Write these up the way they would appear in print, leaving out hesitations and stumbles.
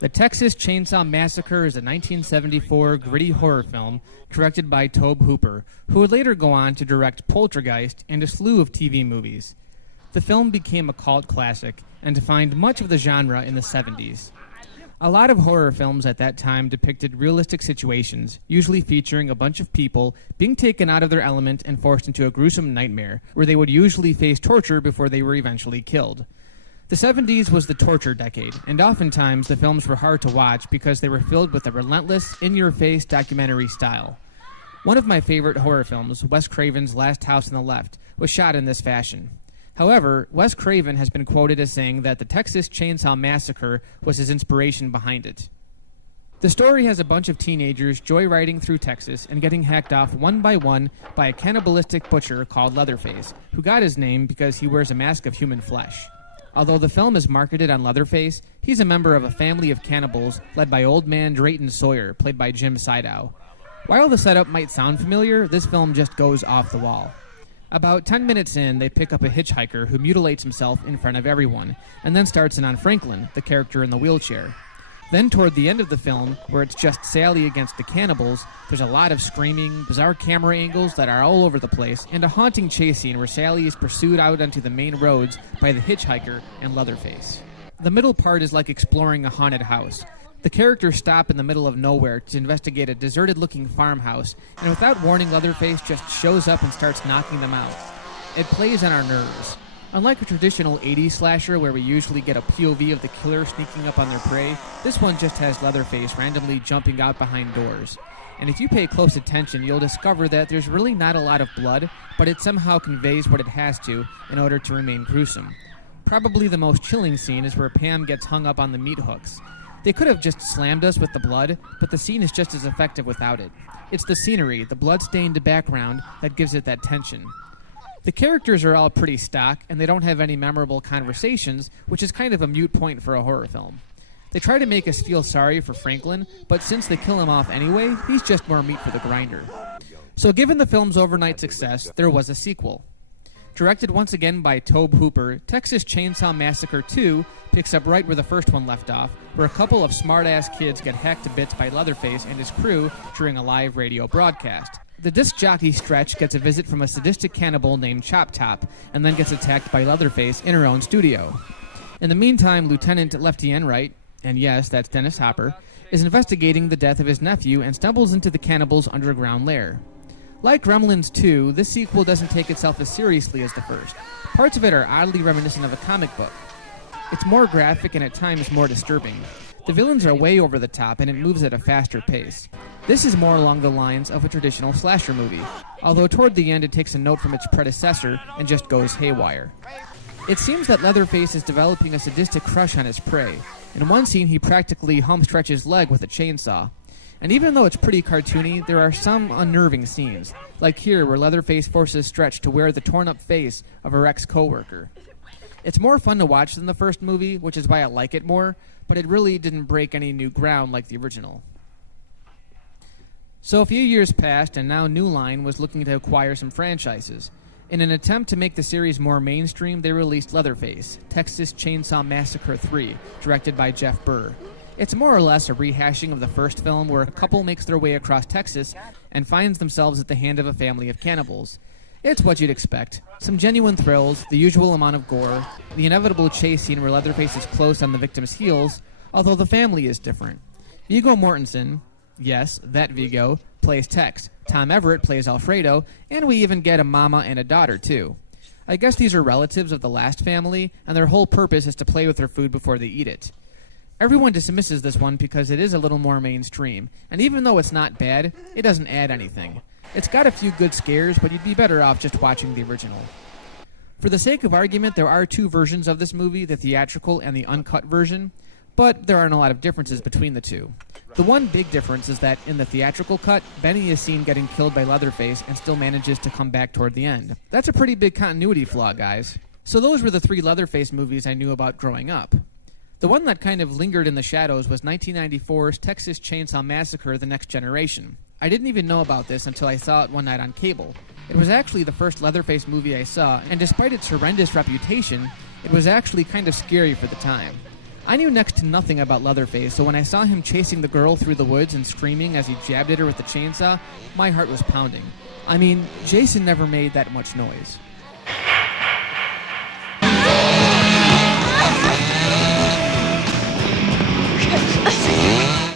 The Texas Chainsaw Massacre is a 1974 gritty horror film directed by Tobe Hooper, who would later go on to direct Poltergeist and a slew of TV movies. The film became a cult classic and defined much of the genre in the 70s. A lot of horror films at that time depicted realistic situations, usually featuring a bunch of people being taken out of their element and forced into a gruesome nightmare, where they would usually face torture before they were eventually killed. The 70s was the torture decade, and oftentimes the films were hard to watch because they were filled with a relentless, in-your-face documentary style. One of my favorite horror films, Wes Craven's Last House on the Left, was shot in this fashion. However, Wes Craven has been quoted as saying that the Texas Chainsaw Massacre was his inspiration behind it. The story has a bunch of teenagers joyriding through Texas and getting hacked off one by one by a cannibalistic butcher called Leatherface, who got his name because he wears a mask of human flesh. Although the film is marketed on Leatherface, he's a member of a family of cannibals led by Old Man Drayton Sawyer, played by Jim Sydow. While the setup might sound familiar, this film just goes off the wall. About 10 minutes in, they pick up a hitchhiker who mutilates himself in front of everyone, and then starts in on Franklin, the character in the wheelchair. Then toward the end of the film, where it's just Sally against the cannibals, there's a lot of screaming, bizarre camera angles that are all over the place, and a haunting chase scene where Sally is pursued out onto the main roads by the hitchhiker and Leatherface. The middle part is like exploring a haunted house. The characters stop in the middle of nowhere to investigate a deserted-looking farmhouse, and without warning, Leatherface just shows up and starts knocking them out. It plays on our nerves. Unlike a traditional 80s slasher where we usually get a POV of the killer sneaking up on their prey, this one just has Leatherface randomly jumping out behind doors. And if you pay close attention, you'll discover that there's really not a lot of blood, but it somehow conveys what it has to in order to remain gruesome. Probably the most chilling scene is where Pam gets hung up on the meat hooks. They could have just slammed us with the blood, but the scene is just as effective without it. It's the scenery, the blood-stained background, that gives it that tension. The characters are all pretty stock, and they don't have any memorable conversations, which is kind of a moot point for a horror film. They try to make us feel sorry for Franklin, but since they kill him off anyway, he's just more meat for the grinder. So given the film's overnight success, there was a sequel. Directed once again by Tobe Hooper, Texas Chainsaw Massacre 2 picks up right where the first one left off, where a couple of smart-ass kids get hacked to bits by Leatherface and his crew during a live radio broadcast. The disc jockey Stretch gets a visit from a sadistic cannibal named Chop Top, and then gets attacked by Leatherface in her own studio. In the meantime, Lieutenant Lefty Enright, and yes, that's Dennis Hopper, is investigating the death of his nephew and stumbles into the cannibals' underground lair. Like Gremlins 2, this sequel doesn't take itself as seriously as the first. Parts of it are oddly reminiscent of a comic book. It's more graphic and at times more disturbing. The villains are way over the top and it moves at a faster pace. This is more along the lines of a traditional slasher movie, although toward the end it takes a note from its predecessor and just goes haywire. It seems that Leatherface is developing a sadistic crush on his prey. In one scene he practically Stretch's leg with a chainsaw. And even though it's pretty cartoony, there are some unnerving scenes, like here where Leatherface forces Stretch to wear the torn-up face of her ex-coworker. It's more fun to watch than the first movie, which is why I like it more, but it really didn't break any new ground like the original. So a few years passed, and now New Line was looking to acquire some franchises. In an attempt to make the series more mainstream, they released Leatherface, Texas Chainsaw Massacre 3, directed by Jeff Burr. It's more or less a rehashing of the first film where a couple makes their way across Texas and finds themselves at the hand of a family of cannibals. It's what you'd expect. Some genuine thrills, the usual amount of gore, the inevitable chase scene where Leatherface is close on the victim's heels, although the family is different. Viggo Mortensen, yes, that Viggo, plays Tex. Tom Everett plays Alfredo, and we even get a mama and a daughter, too. I guess these are relatives of the last family, and their whole purpose is to play with their food before they eat it. Everyone dismisses this one because it is a little more mainstream, and even though it's not bad, it doesn't add anything. It's got a few good scares, but you'd be better off just watching the original. For the sake of argument, there are two versions of this movie, the theatrical and the uncut version, but there aren't a lot of differences between the two. The one big difference is that in the theatrical cut, Benny is seen getting killed by Leatherface and still manages to come back toward the end. That's a pretty big continuity flaw, guys. So those were the three Leatherface movies I knew about growing up. The one that kind of lingered in the shadows was 1994's Texas Chainsaw Massacre: The Next Generation. I didn't even know about this until I saw it one night on cable. It was actually the first Leatherface movie I saw, and despite its horrendous reputation, it was actually kind of scary for the time. I knew next to nothing about Leatherface, so when I saw him chasing the girl through the woods and screaming as he jabbed at her with the chainsaw, my heart was pounding. I mean, Jason never made that much noise.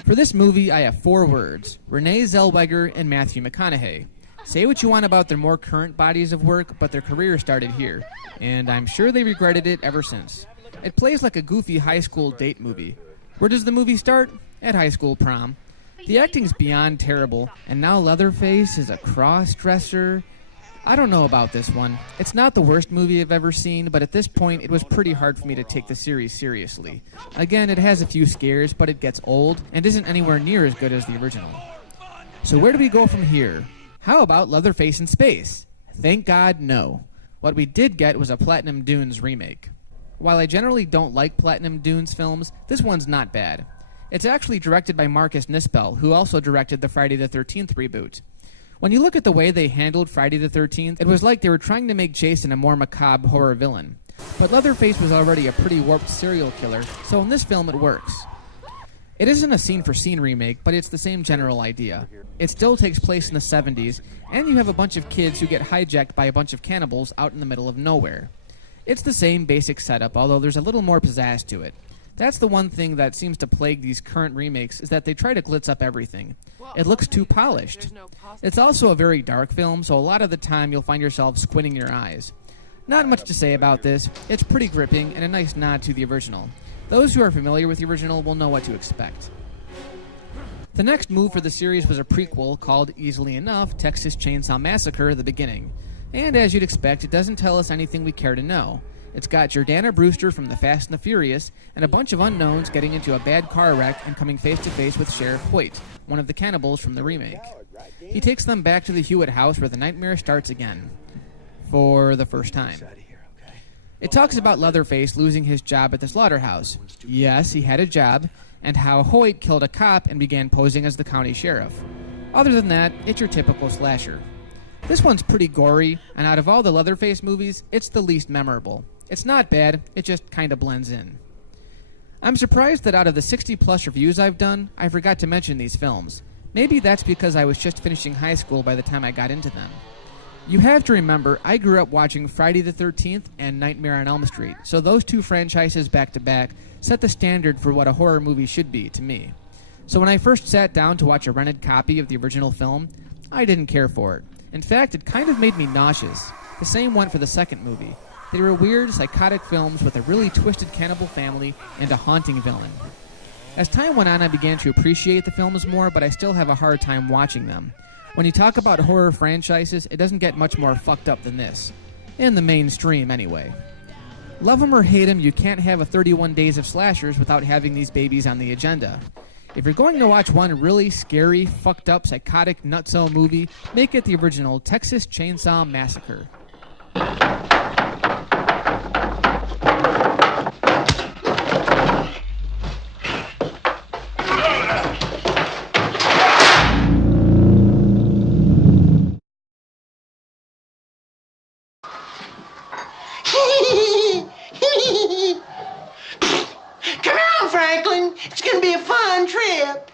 For this movie, I have 4 words: Renee Zellweger and Matthew McConaughey. Say what you want about their more current bodies of work, but their career started here, and I'm sure they regretted it ever since. It plays like a goofy high school date movie. Where does the movie start? At high school prom. The acting's beyond terrible, and now Leatherface is a cross-dresser. I don't know about this one. It's not the worst movie I've ever seen, but at this point it was pretty hard for me to take the series seriously. Again, it has a few scares, but it gets old and isn't anywhere near as good as the original. So where do we go from here? How about Leatherface in space? Thank God, no. What we did get was a Platinum Dunes remake. While I generally don't like Platinum Dunes films, this one's not bad. It's actually directed by Marcus Nispel, who also directed the Friday the 13th reboot. When you look at the way they handled Friday the 13th, it was like they were trying to make Jason a more macabre horror villain. But Leatherface was already a pretty warped serial killer, so in this film it works. It isn't a scene-for-scene remake, but it's the same general idea. It still takes place in the 70s, and you have a bunch of kids who get hijacked by a bunch of cannibals out in the middle of nowhere. It's the same basic setup, although there's a little more pizzazz to it. That's the one thing that seems to plague these current remakes, is that they try to glitz up everything. It looks too polished. It's also a very dark film, so a lot of the time you'll find yourself squinting your eyes. Not much to say about this. It's pretty gripping and a nice nod to the original. Those who are familiar with the original will know what to expect. The next move for the series was a prequel called, easily enough, Texas Chainsaw Massacre: The Beginning. And as you'd expect, it doesn't tell us anything we care to know. It's got Jordana Brewster from The Fast and the Furious and a bunch of unknowns getting into a bad car wreck and coming face to face with Sheriff Hoyt, one of the cannibals from the remake. He takes them back to the Hewitt house where the nightmare starts again. For the first time. It talks about Leatherface losing his job at the slaughterhouse. Yes, he had a job, and how Hoyt killed a cop and began posing as the county sheriff. Other than that, it's your typical slasher. This one's pretty gory, and out of all the Leatherface movies, it's the least memorable. It's not bad, it just kinda blends in. I'm surprised that out of the 60-plus reviews I've done, I forgot to mention these films. Maybe that's because I was just finishing high school by the time I got into them. You have to remember, I grew up watching Friday the 13th and Nightmare on Elm Street, so those two franchises back-to-back set the standard for what a horror movie should be to me. So when I first sat down to watch a rented copy of the original film, I didn't care for it. In fact, it kind of made me nauseous. The same went for the second movie. They were weird, psychotic films with a really twisted cannibal family and a haunting villain. As time went on, I began to appreciate the films more, but I still have a hard time watching them. When you talk about horror franchises, it doesn't get much more fucked up than this. In the mainstream, anyway. Love 'em or hate 'em, you can't have a 31 Days of Slashers without having these babies on the agenda. If you're going to watch one really scary, fucked up, psychotic, nutso movie, make it the original Texas Chainsaw Massacre. Come on, Franklin. It's gonna be a fun trip.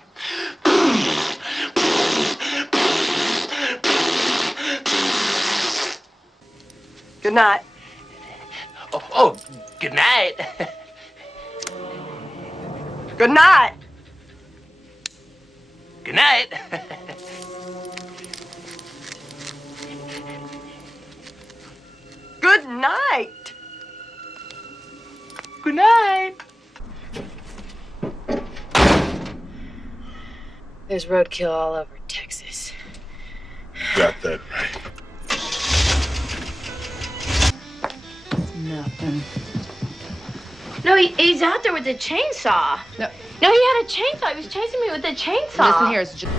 Good night. Oh, good night. Good night. Good night. Good night. Good night. There's roadkill all over Texas. Got that right. Nothing. No, he's out there with a chainsaw. No. No, he had a chainsaw. He was chasing me with a chainsaw. Listen here, it's just...